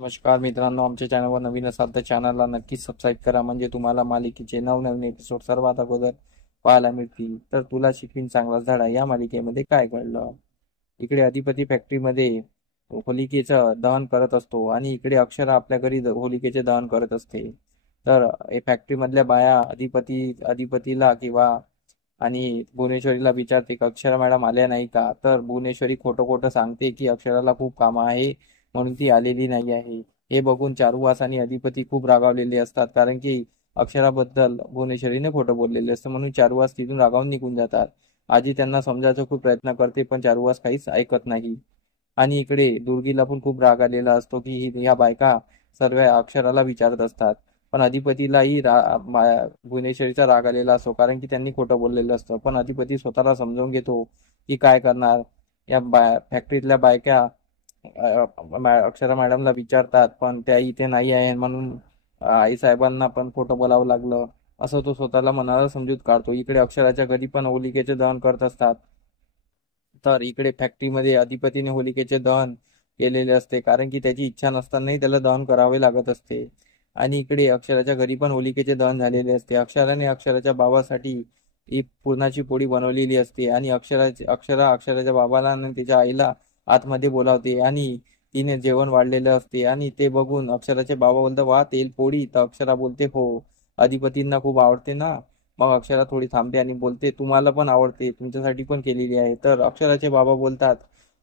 नमस्कार मित्रांनो, आमच्या चॅनलवर नवीन असाल तर चॅनलला नक्कीच सबस्क्राईब करा, म्हणजे तुम्हाला मालिकेचे नवनवीन एपिसोड सर्वात अगोदर पाहायला मिळतील. तर तुला शिकवीन चांगला धडा या मालिकेमध्ये काय घडलं. इकडे अधिपती फॅक्टरीमध्ये होलिकेचं दहन करत असतो आणि इकडे अक्षरा आपल्या घरी होलिकेचे दहन करत असते. तर हे फॅक्टरीमधल्या बाया अधिपतीला किंवा आणि भुवनेश्वरीला विचारते की अक्षरा मॅडम आल्या नाही का. तर भुवनेश्वरी खोटं खोटं सांगते की अक्षराला खूप कामं आहे म्हणून ती आलेली नाही आहे. हे बघून चारुहास आणि अधिपती खूप रागावलेले असतात, कारण की अक्षराबद्दल भुवनेश्वरीने खोटं बोललेले असतं, म्हणून चारुहास तिथून रागावून निघून जातात. आजी त्यांना समजायचा खूप प्रयत्न करते, पण चारुहास काहीच ऐकत नाही. आणि इकडे दुर्गीला पण खूप राग आलेला असतो की ह्या बायका सर्व अक्षराला विचारत असतात. पण अधिपतीलाही भुवनेश्वरीचा राग आलेला असतो, कारण की त्यांनी खोटं बोललेलं असतं. पण अधिपती स्वतःला समजावून घेतो की काय करणार. या फॅक्टरीतल्या बायका अक्षरा मॅडमला विचारतात, पण त्या इथे नाही आहे म्हणून आई साहेबांना पण खोटं बोलावं लागलं, असं तो स्वतःला मनाला समजूत काढतो. इकडे अक्षराच्या घरी पण होलिकेचे दहन करत असतात. तर इकडे फॅक्टरीमध्ये अधिपतीने होलिकेचे दहन केलेले असते, कारण की त्याची इच्छा नसतानाही त्याला दहन करावे लागत असते. आणि इकडे अक्षराच्या घरी पण होलिकेचे दहन झालेले असते. अक्षराने अक्षराच्या बाबासाठी एक पुरणाची पोळी बनवलेली असते आणि अक्षरा अक्षराच्या बाबाला आणि त्याच्या आईला आतमध्ये बोलावते आणि तिने जेवण वाढलेलं असते. आणि ते बघून अक्षराचे बाबा बोलतात, वा तेल पोळी. तर अक्षरा बोलते, हो अधिपतींना खूप आवडते ना. मग अक्षरा थोडी थांबते आणि बोलते, तुम्हाला पण आवडते, तुमच्यासाठी पण केलेली आहे. तर अक्षराचे बाबा बोलतात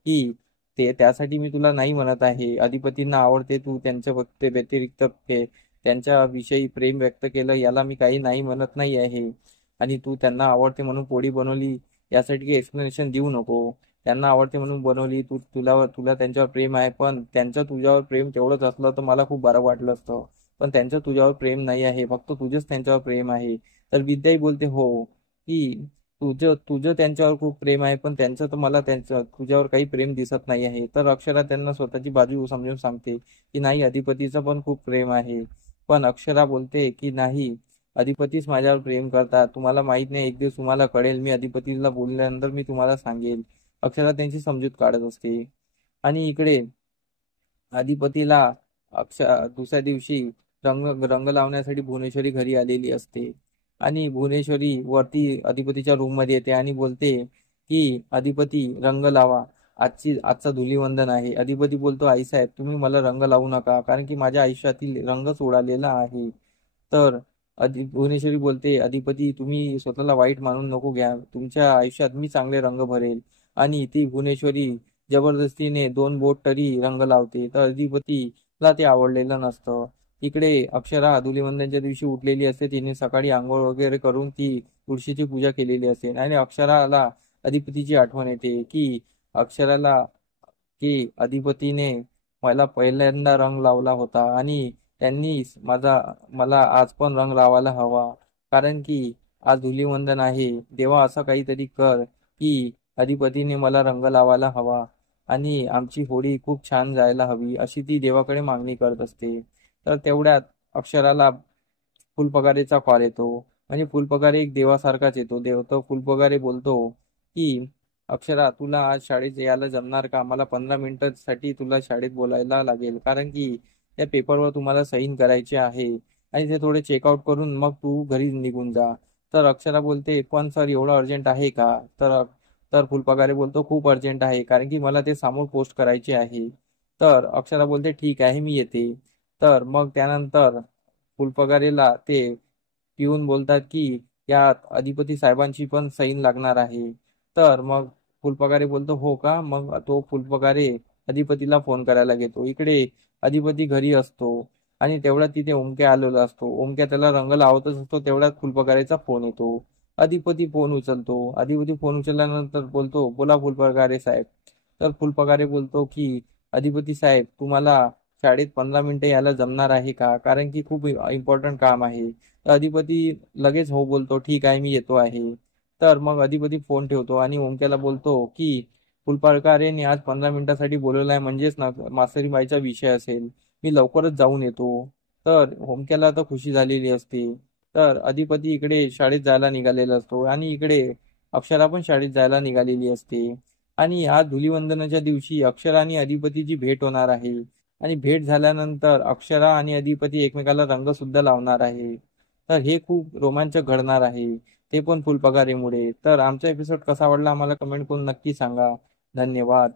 की त्यासाठी मी तुला नाही म्हणत आहे. अधिपतींना आवडते, तू त्यांच्या व्यतिरिक्त त्यांच्या विषयी प्रेम व्यक्त केलं याला मी काही नाही म्हणत नाही आहे. आणि तू त्यांना आवडते म्हणून पोळी बनवली यासाठी काही एक्सप्लेनेशन देऊ नको. त्यांना आवडते म्हणून बनवली, तुला त्यांच्यावर प्रेम आहे, पण त्यांचं तुझ्यावर प्रेम तेवढंच असलं तर मला खूप बरं वाटलं असतं. पण त्यांचं तुझ्यावर प्रेम नाही आहे, फक्त तुझंच त्यांच्यावर प्रेम आहे. तर विद्याही बोलते, हो की तुझं तुझं त्यांच्यावर खूप प्रेम आहे, पण त्यांचं तर मला त्यांचं तुझ्यावर काही प्रेम दिसत नाही आहे. तर अक्षरा त्यांना स्वतःची बाजू समजून सांगते की नाही, अधिपतीचं पण खूप प्रेम आहे. पण अक्षरा बोलते की नाही, अधिपतीच माझ्यावर प्रेम करतात, तुम्हाला माहित नाही, एक दिवस तुम्हाला कळेल, मी अधिपतीला बोलल्यानंतर मी तुम्हाला सांगेल. अक्षरा त्यांची समजूत काढत असते. आणि इकडे अधिपतीला दुसऱ्या दिवशी रंग रंग लावण्यासाठी भुवनेश्वरी घरी आलेली असते. आणि भुवनेश्वरी वरती अधिपतीच्या रूम मध्ये येते आणि बोलते की अधिपती रंग लावा, आजचा धुलीवंदन आहे. अधिपती बोलतो, आईसाहेब तुम्ही मला रंग लावू नका, कारण की माझ्या आयुष्यातील रंगच उडालेला आहे. तर भुवनेश्वरी बोलते, अधिपती तुम्ही स्वतःला वाईट मानून नको घ्या, तुमच्या आयुष्यात मी चांगले रंग भरेल. आणि ती भुवनेश्वरी जबरदस्तीने दोन बोट तरी रंग लावते. तर अधिपतीला ते आवडलेलं नसतं. इकडे अक्षरा धुलीवंदनच्या दिवशी उठलेली असते. तिने सकाळी आंघोळ वगैरे करून ती तुळशीची पूजा केलेली असते आणि अक्षराला अधिपतीची आठवण येते की अक्षराला की अधिपतीने मला पहिल्यांदा रंग लावला होता आणि त्यांनी मला आज पण रंग लावायला हवा, कारण की आज धुलीवंदन आहे. देवा असं काहीतरी कर की अधिपतीने मला रंग लावायला हवा आणि आमची होळी खूप छान जायला हवी, अशी ती देवाकडे मागणी करत असते. तर तेवढ्यात अक्षराला फुलपगारेचा कॉल येतो. म्हणजे फुलपगारे एक देवासारखाच येतो. देव तो फुलपगारे बोलतो की अक्षरा तुला आज शाळेत यायला जमणार का, मला 15 मिनिटासाठी तुला शाळेत बोलायला लागेल, कारण की त्या पेपरवर तुम्हाला सहीन करायचे आहे आणि ते थोडे चेकआउट करून मग तू घरी निघून जा. तर अक्षरा बोलते, पण सर एवढं अर्जंट आहे का. तर तर फुलपगारे बोलतो, खूप अर्जंट आहे, कारण की मला ते समोर पोस्ट करायचे आहे. तर अक्षरा बोलते, ठीक आहे मी येते. तर मग त्यानंतर फुलपगारेला ते पिऊन बोलतात की यात अधिपती साहेबांची पण सहीन लागणार आहे. तर मग फुलपगारे बोलतो, हो का. मग तो फुलपगारे अधिपतीला फोन करायला घेतो. इकडे अधिपती घरी असतो आणि तेवढ्यात तिथे ओमक्या आलेला असतो. ओमक्या त्याला रंग लावतच असतो, तेवढ्यात फुलपगारेचा फोन येतो. अधिपती फोन उचलतो. अधिपती फोन उचलल्यानंतर बोलतो, बोला फुलपगारे साहेब. तर फुलपगारे बोलतो की अधिपती साहेब तुम्हाला शाळेत 15 मिनिटं यायला जमणार आहे का, कारण की खूप इम्पॉर्टंट काम आहे. तर अधिपती लगेच हो बोलतो, ठीक आहे मी येतो आहे. तर मग अधिपती फोन ठेवतो आणि ओमक्याला बोलतो की फुलपाळकारेने आज 15 मिनिटासाठी बोलवलं आहे, म्हणजेच ना मास्तरीबाईचा विषय असेल, मी लवकरच जाऊन येतो. तर ओमक्याला तर खुशी झालेली असते. तर अधिपती इकडे शाळेत जायला निघालेला असतो आणि इकडे अक्षरा पण शाळेत जायला निघालेली असते. आणि आज धुलीवंदनाच्या दिवशी अक्षरा आणि अधिपतीची भेट होणार आहे. आणि भेट झाल्यानंतर अक्षरा आणि अधिपती एकमेकाला रंग सुद्धा लावणार आहे. तर हे खूप रोमांचक घडणार आहे, ते पण फुल पगारीमुळे. तर आमचा एपिसोड कसा आवडला आम्हाला कमेंट करून नक्की सांगा. धन्यवाद.